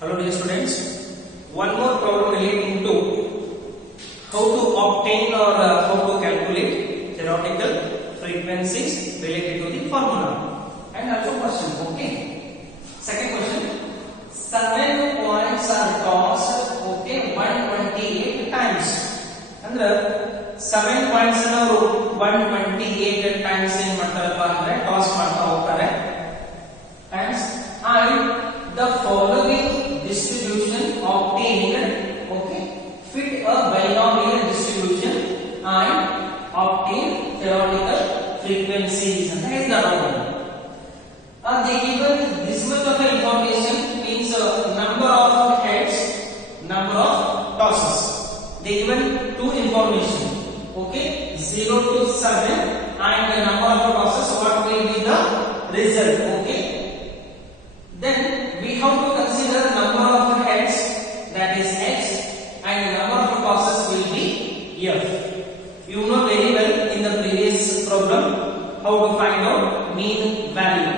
Hello dear students, one more problem relating to how to obtain or how to calculate theoretical frequencies related to the formula and also question. Okay. Second question, 7 points are tossed 128 times. ಅಂದ್ರೆ 7 points ಅನ್ನು ಅವರು 128 times ಏನು ಮಾಡ್ತಾರಪ್ಪ ಅಂದ್ರೆ toss ಮಾಡ್ತಾ ಹೋಗ್ತಾರೆ. Times and the following distribution obtained fit a binomial distribution and obtain theoretical frequencies and that is the problem. They given this much of the information means number of heads, number of tosses. They given two information 0 to 7 and the number of tosses. What will be the result? Then we have to consider number of heads, that is x, and the number of tosses will be f. You know very well in the previous problem how to find out mean value.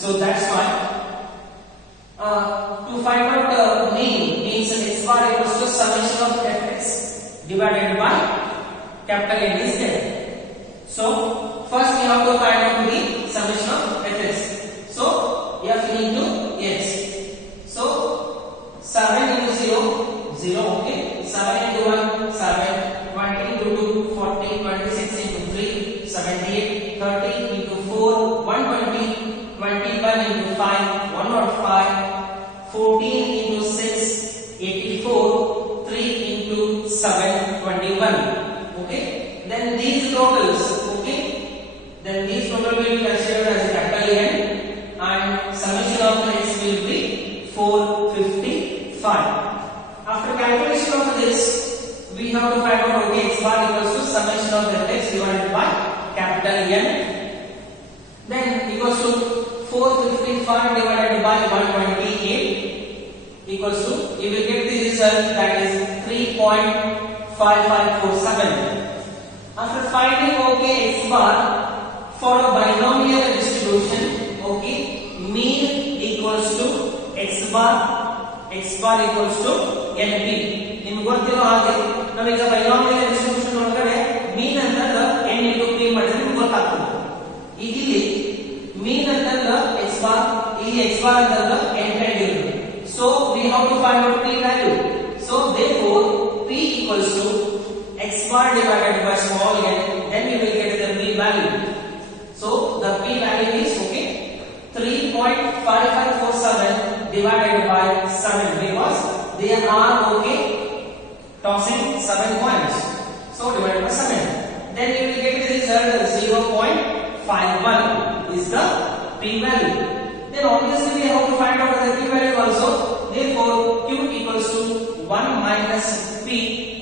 So that's why to find out mean means x bar equals to summation of fx divided by capital N is there. So first we have to find out the summation of fx. So f into x. So 7 into 0, 0, 7 into 1, 7, 20 into 2, 40, 26 into 3, 78, 30 into 4, 120, 21 into 5, 105, 14 into 6, 84, 3 into 7, 21. Then these totals, then these total will be considered as capital N and summation of x will be 455. After calculation of this, we have to find out x bar equals to summation of fx divided by capital N. Then equals to 455 divided by 128 equals to, you will get the result that is 3.5547. After finding x bar for a binomial distribution, mean equals to x bar equals to np. ನಿಮಗೆ ಗೊತ್ತಿರೋ ಹಾಗೆ ನಾವೀಗ binomial distribution ಒಳಗಡೆ ಮೀನ್ ಅಂತಂದ್ರೆ n into p ಮಾಡಿದ್ರೆ ನಿಮಗೆ ಗೊತ್ತಾಗ್ತದೆ. ಈಗ ಇಲ್ಲಿ ಮೀನ್ ಅಂತಂದ್ರೆ x bar, ಇಲ್ಲಿ x bar ಅಂತಂದ್ರೆ n ಟೈಮ್ ಇರುತ್ತೆ. So we have to find out p value. So therefore p equals to x bar divided by small n, then we will get the p value. So the p value is 3.5547 divided by 7 because they are tossing 7 coins. So divided by 7. Then you will get the result 0.51 is the p value. Then obviously we have to find out the p value also. Therefore q equals to 1 minus p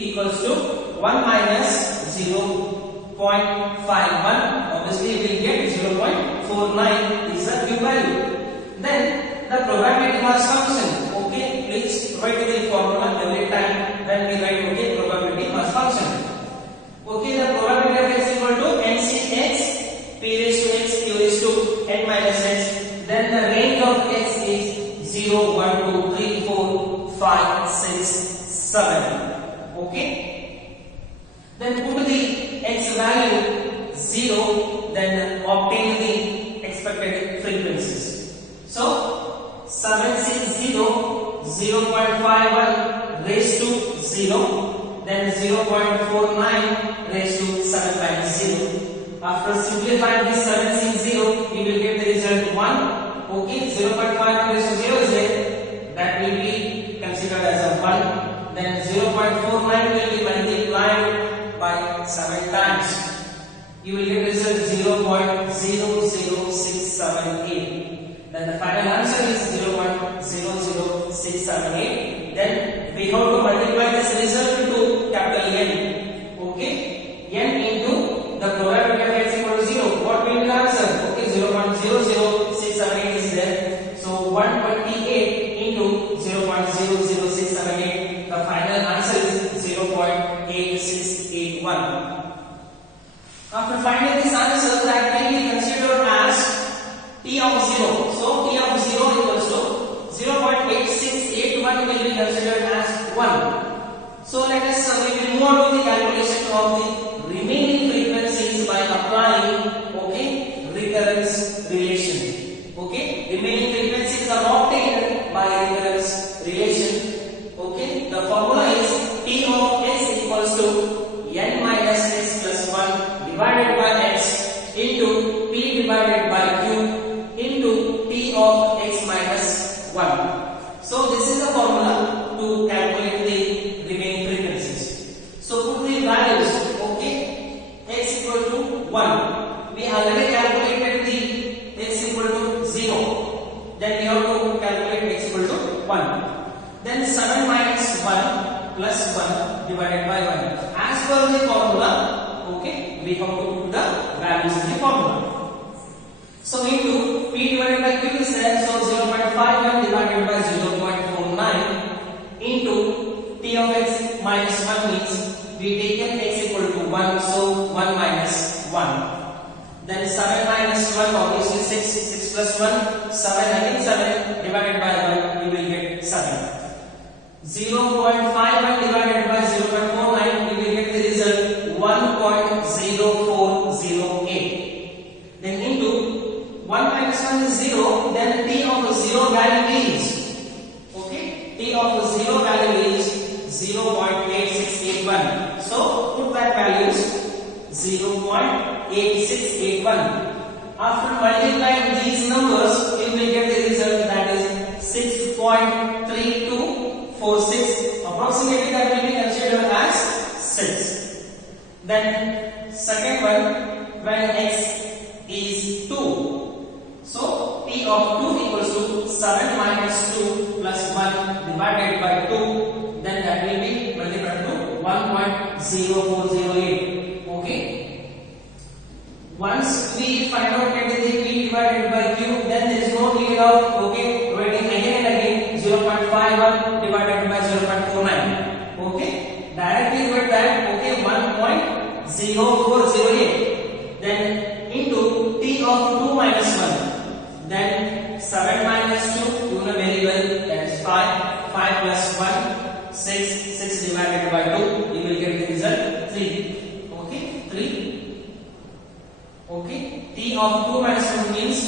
equals to 1 minus 0.51. Obviously we will get 0.49 is the q value. Then the probability mass function. Please write the formula every time when we write probability mass function. The probability of x equal to ncx p raised to x q raised to n minus x. Then the range of x is 0, 1, 2, 3, 4, 5, 6, 7. Then put the x value 0, then obtain the expected frequencies. So 760 0.51 raised to 0, then 0.49 raised to 7 times 0. After simplifying this 760, we will get the result 1. 0.51 raised to 0 is there, that will be considered as a 1. Then 0.49 will be multiplied by 7 times. You will get the result 0.00678. Then the final answer is 0.00678. Then we have to multiply this result into capital N. N into the probability of x equal to 0. What will be the answer? 0.00678 is there. So 128 into 0.00678. The final answer is 0.8681. After finding this answer, that can be considered as t of 0. So t of 0 equals to 0.8681 1 will be considered as 1. So let us we will move on to the calculation of the remaining frequencies by applying recurrence relation. Remaining frequencies are obtained by recurrence relation. The formula is T of x equals to n minus x plus 1 divided by x into p divided by q into T of x minus 1. So this is the formula to calculate the remaining frequencies. So put the values. X equal to 1. We already calculated the x equal to 0. Then we have to calculate x equal to 1. Then 7 minus 1 plus 1 divided by 1. As per the formula, we have to put the values in the formula. So into p divided by q is there, so 0.51 divided by 0.49 into T of x minus 1 means we taken x equal to 1, so 1 minus 1. Then 7 minus 1 obviously 6 plus 1, 7 again 7 divided by 1, we will get 7. 0.51 divided by 0.49, we will get the result 1.0408. Then into 1 minus 1 is 0, then T of 0 value is T of 0 value is 0.8681. So put that value is 0.8681. After multiplying these numbers, you will get the result that is 6.3246. Approximately that will be considered as 6. Then second one, when x is 2. So T of 2 equals to 7 minus 2 plus 1 divided by 2. Then that will be multiplied to 1.0408. Once we find out that the p divided by q, then there is no need of writing again and again 0.51 divided by 0.49. Directly write that 1.0408. Then into T of 2 minus 1. Then 7 minus 2, you know very well, that is 5. 5 plus 1, 6 divided by 2, you will get the result 3. 3. T of 2 minus 1 means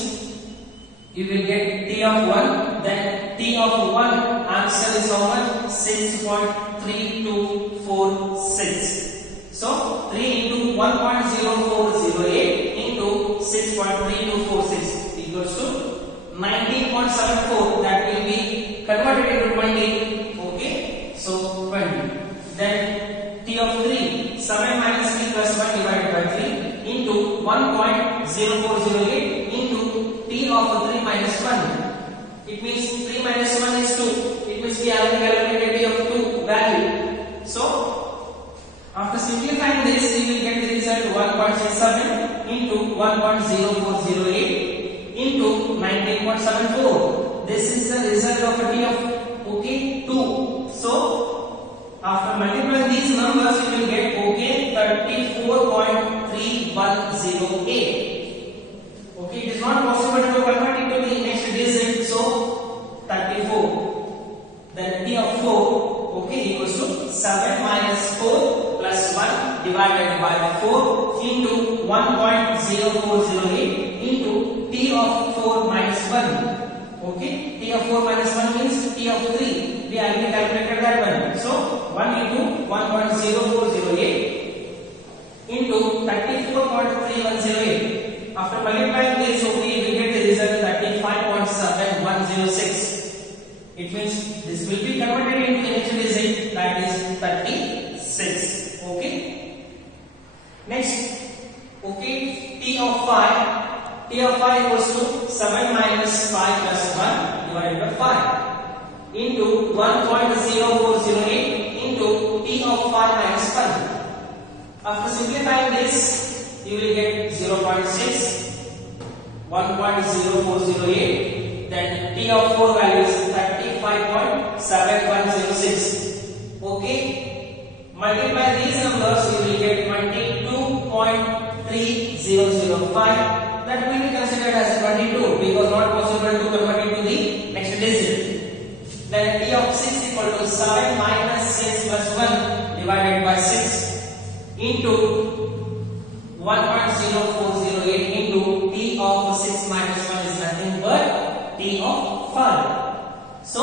you will get T of 1, then T of 1 answer is how much? 6.3246. So 3 into 1.0408 into 6.3246 equals to 19.74. That will be converted into 20. So 20. Then T of 3, 7 minus 3 plus 1 divided by 3 into 1.0408 into T of 3 minus 1. It means 3 minus 1 is 2. It means we have calculated T of 2 value. So after simplifying this, we will get the result 1.67 into 1.0408 into 19.74. This is the result of a T of 2. So after multiplying these numbers, you will get 34.3108. It is not possible to convert it to the next digit, so 34. Then T of 4, equals to 7 minus 4 plus 1 divided by 4 into 1.0408 into T of 4 minus 1. T of 4 minus 1 means T of 3. We already calculated that one. So 1 into 1.0408 into 34.3108. After multiplying this, we will get the result 35.7106. It means this will be converted into the next digit, that is 36. Next, T of 5. T of 5 equals to 7 minus 5 plus 1 divided by 5 into 1.0408 into T of 5 minus 1. After simplifying this, you will get 0.6, 1.0408. Then T of 4 value is 35.7106. Multiply these numbers, you will get 22.3005. That will be considered as 22 because not possible to convert it to the next digit. Then then T of 6 equal to 7 minus 6 plus 1 divided by 6 into 1.0408 into T of 6 minus 1 is nothing but T of 5. So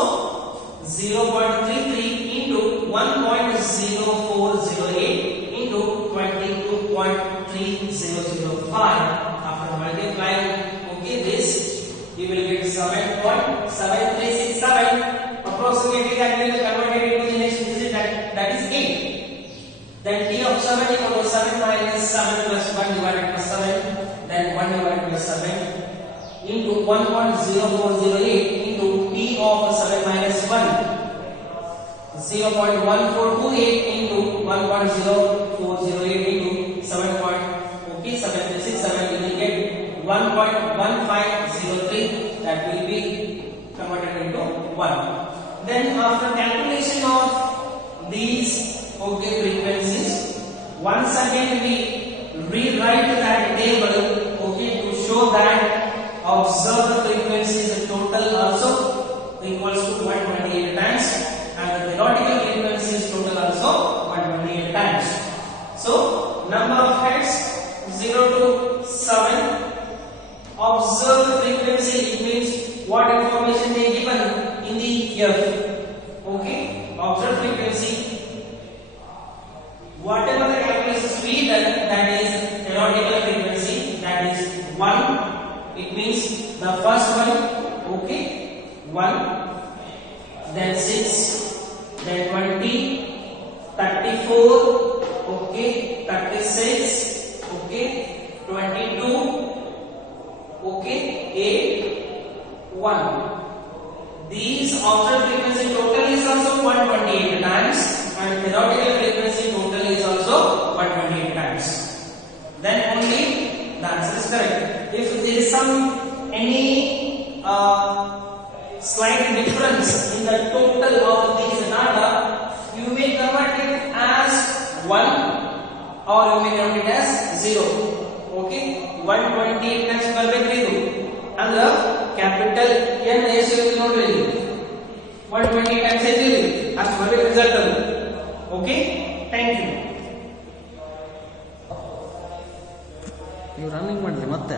0.33 into 1.0408 into 22.3005. After multiplying, okay, this you will get 7.7367. Approximately that will be converted into the next digit, that is 8. Then T of 7 equal to 7 minus 7 plus 1 divided by 7. Then 1 divided by 7 into 1.0408 into T of 7 minus 1. 0.1428 into 1.0408 into 7. Okay, 7.67 you will get 1.1503. That will be converted into 1. Then after calculation of these frequencies, once again we rewrite that table, to show that observed frequencies total also equals to 128 times and the periodical frequencies total also 128 times. So number of heads 0 to 7. Observed frequency, it means what information they given in the F. Observed frequency, whatever the calculations we done, that is periodical frequency, that is 1. It means the first one, 1, then 6, then 20, 34, 36, 22, 8, 1. These observed frequency total is also 128 times and periodical frequency total is also 128 times. Then only the answer is correct. If there is any slight difference in the total of these data, you may convert it as 1 or you may convert it as 0. 128 times ಬರಬೇಕು ಅಂದ್ರೆ capital N ಎಷ್ಟು ಇರುತ್ತೆ ನೋಡ್ರಿ 128 times ಇದೆ ಅಷ್ಟು ಬರಬೇಕು result ಅದು. Thank you. ನೀವು ರನ್ನಿಂಗ್ ಮಾಡ್ರಿ ಮತ್ತೆ